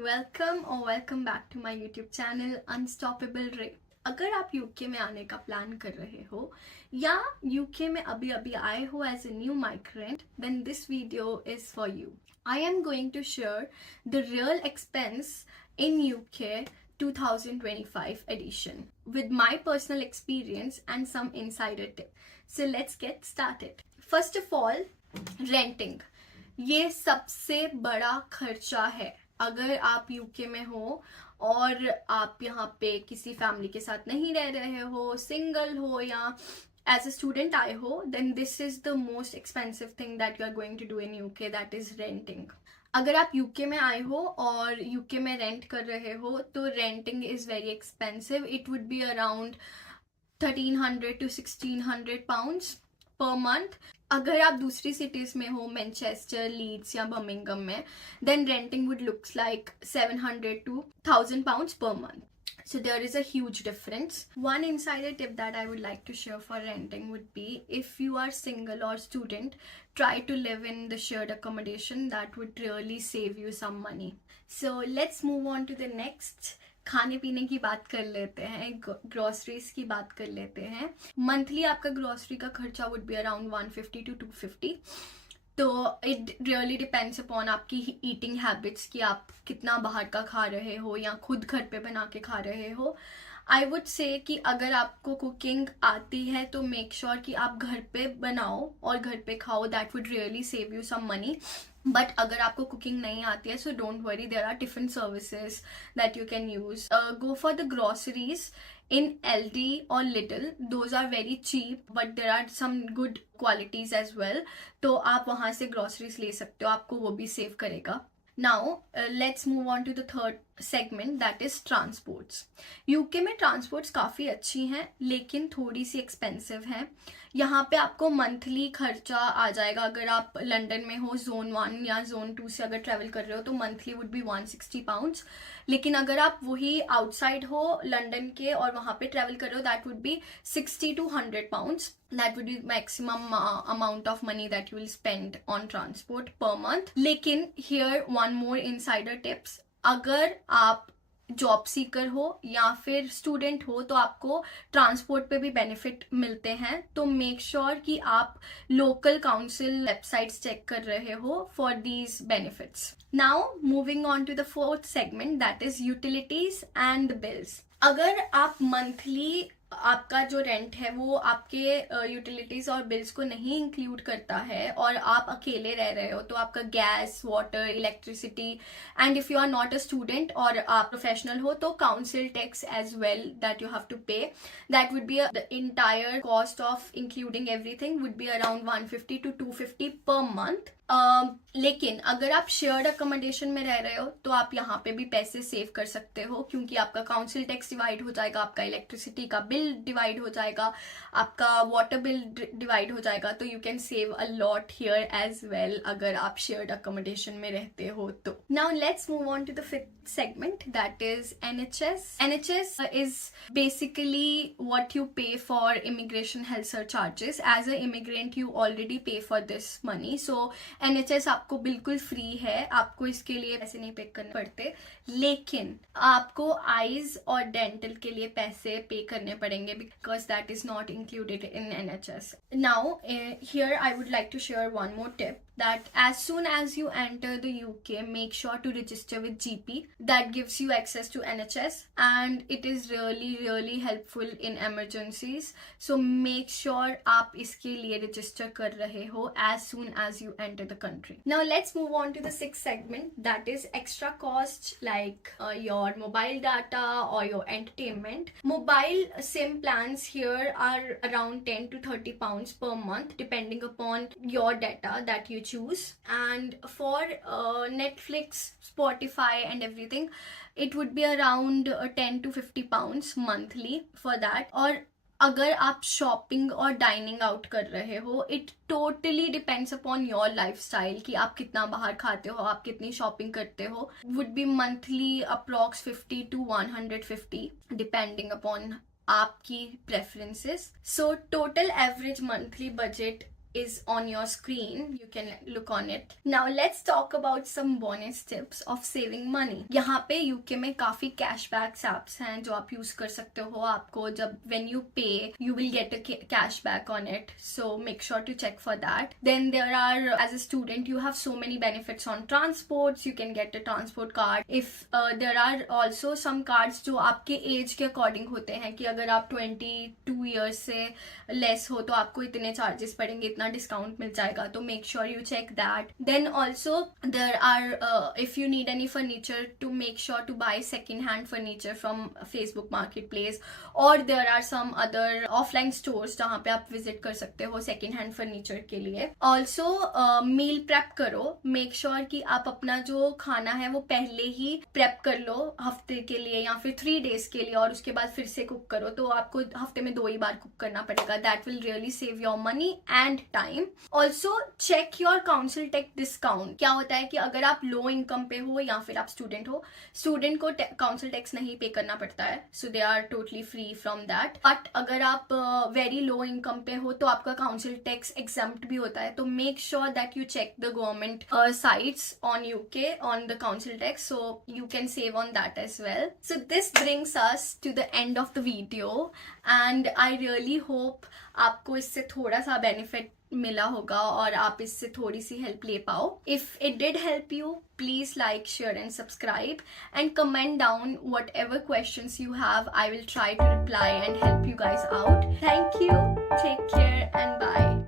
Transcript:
Welcome back to my YouTube channel unstoppable Ray. अगर आप UK में आने का प्लान कर रहे हो या यूके में अभी अभी आए हो as a new migrant, then this video is for you. I am going to share the real expense in UK 2025 edition with my personal experience and some insider tip. So let's get started. First of all, renting. ये सबसे बड़ा खर्चा है। अगर आप UK में हो और आप यहाँ पे किसी फैमिली के साथ नहीं रह रहे हो, सिंगल हो या एज अ स्टूडेंट आए हो, then this is the most expensive thing that you are going to do in UK, that is renting. अगर आप यूके में आए हो और यूके में रेंट कर रहे हो तो renting is very expensive. It would be around 1300 to 1600 pounds per month. अगर आप दूसरी सिटीज में हो, मैनचेस्टर, लीड्स या बर्मिंघम में, then renting would looks like 700 to 1000 pounds per month. So there is a huge difference. One insider tip that I would like to share for renting would be, if you are single or student, try to live in the shared accommodation. That would really save you some money. So let's move on to the next. खाने पीने की बात कर लेते हैं, groceries की बात कर लेते हैं। मंथली आपका ग्रोसरी का खर्चा वुड बी अराउंड 150 to 250। तो इट रियली डिपेंड्स अपॉन आपकी ईटिंग हैबिट्स कि आप कितना बाहर का खा रहे हो या खुद घर पे बना के खा रहे हो। आई वुड से कि अगर आपको कुकिंग आती है तो मेक श्योर कि आप घर पे बनाओ और घर पे खाओ। That would really save you some money. But अगर आपको कुकिंग नहीं आती है, so don't worry, there are different services that you can use. Go for the groceries in LD or Lidl. Those are very cheap, but there are some good qualities as well. तो आप वहाँ से groceries ले सकते हो, आपको वो भी save करेगा। Now let's move on to the third segment, that is transports. UK में ट्रांसपोर्ट्स काफ़ी अच्छी हैं लेकिन थोड़ी सी एक्सपेंसिव हैं। यहाँ पे आपको मंथली खर्चा आ जाएगा। अगर आप लंदन में हो, जोन 1 या जोन 2 से अगर ट्रैवल कर रहे हो तो मंथली वुड बी 160 pounds। लेकिन अगर आप वही आउटसाइड हो लंदन के और वहाँ पे ट्रैवल कर रहे हो, that would B 60 to 100 pounds. That would be maximum amount of money that you will spend on transport per month. लेकिन here one more insider tips. अगर आप जॉब सीकर हो या फिर स्टूडेंट हो तो आपको ट्रांसपोर्ट पे भी बेनिफिट मिलते हैं। तो मेक श्योर कि आप लोकल काउंसिल वेबसाइट्स चेक कर रहे हो for these benefits. Now moving on to the fourth segment, that is utilities and bills. अगर आप मंथली आपका जो रेंट है वो आपके यूटिलिटीज और बिल्स को नहीं इंक्लूड करता है और आप अकेले रह रहे हो, तो आपका gas, water, electricity, and if you are not a student और आप प्रोफेशनल हो तो council tax as well that you have to pay. That would be the entire cost of including everything would be around 150 to 250 per month. लेकिन अगर आप shared accommodation में रह रहे हो तो आप यहाँ पे भी पैसे सेव कर सकते हो, क्योंकि आपका काउंसिल टैक्स डिवाइड हो जाएगा, आपका इलेक्ट्रिसिटी का बिल डिवाइड हो जाएगा, आपका वाटर बिल डिवाइड हो जाएगा। तो you can save a lot here as well अगर आप शेयर्ड अकोमोडेशन में रहते हो तो। Now let's move on to the fifth segment, that is NHS. NHS is basically what you pay for immigration health surcharges. As an immigrant you already pay for this money, so NHS आपको बिल्कुल free है, आपको इसके लिए पैसे नहीं पे करने पड़ते। लेकिन आपको आईज और डेंटल के लिए पैसे पे करने पड़ेंगे because that is not included in NHS. Now here I would like to share one more tip, that as soon as you enter the UK, make sure to register with GP. That gives you access to NHS and it is really helpful in emergencies. So make sure आप इसके लिए register कर रहे हो as soon as you enter the country. Now let's move on to the sixth segment, that is extra costs like your mobile data or your entertainment. Mobile SIM plans here are around 10 to 30 pounds per month depending upon your data that you choose. And for Netflix, Spotify and everything, it would be around 10 to 50 pounds monthly for that. और अगर आप shopping और dining out कर रहे हो, it totally depends upon your lifestyle कि आप कितना बाहर खाते हो, आप कितनी शॉपिंग करते हो। Would be monthly approx 50 to 150 depending upon आपकी प्रेफरेंसेस। So total average monthly budget is on your screen. You can look on it. Now let's talk about some bonus tips of saving money. यहाँ पे UK में काफी cashbacks apps हैं जो आप use कर सकते हो. आपको जब when you pay you will get a cashback on it, so make sure to check for that. Then there are, as a student you have so many benefits on transports. You can get a transport card. If there are also some cards जो आपके as के according होते हैं कि अगर आप 22 years से less हो तो आपको इतने चार्जेस पड़ेंगे, इतना डिस्काउंट मिल जाएगा. तो make sure you check that. Then also there are if you need any furniture to make sure to buy second hand furniture from Facebook marketplace, और there are some other offline stores जहाँ पे आप visit कर सकते हो second hand furniture के लिए. Also meal prep करो. मेक श्योर कि आप अपना जो खाना है वो पहले ही प्रेप कर लो हफ्ते के लिए या फिर 3 days के लिए, और उसके बाद फिर से कुक करो. तो आपको हफ्ते में 2 ही बार कुक करना पड़ेगा. That will really save your money and time. Also check your council tax discount. क्या होता है कि अगर आप लो इनकम पे हो या फिर आप स्टूडेंट हो, स्टूडेंट को काउंसिल टैक्स नहीं पे करना पड़ता है, so they are totally free from that. But अगर आप वेरी लो इनकम पे हो तो आपका काउंसिल टैक्स एग्जम्प्ट भी होता है. तो make sure that you check the government sites on UK on the council tax, so you can save on that as well. So this brings us to the end of the video and I really hope आपको इससे थोड़ा सा benefit मिला होगा और आप इससे थोड़ी सी हेल्प ले पाओ. If it did help you, please like, share and subscribe and comment down whatever questions you have. I will try to reply and help you guys out. Thank you. Take care and bye.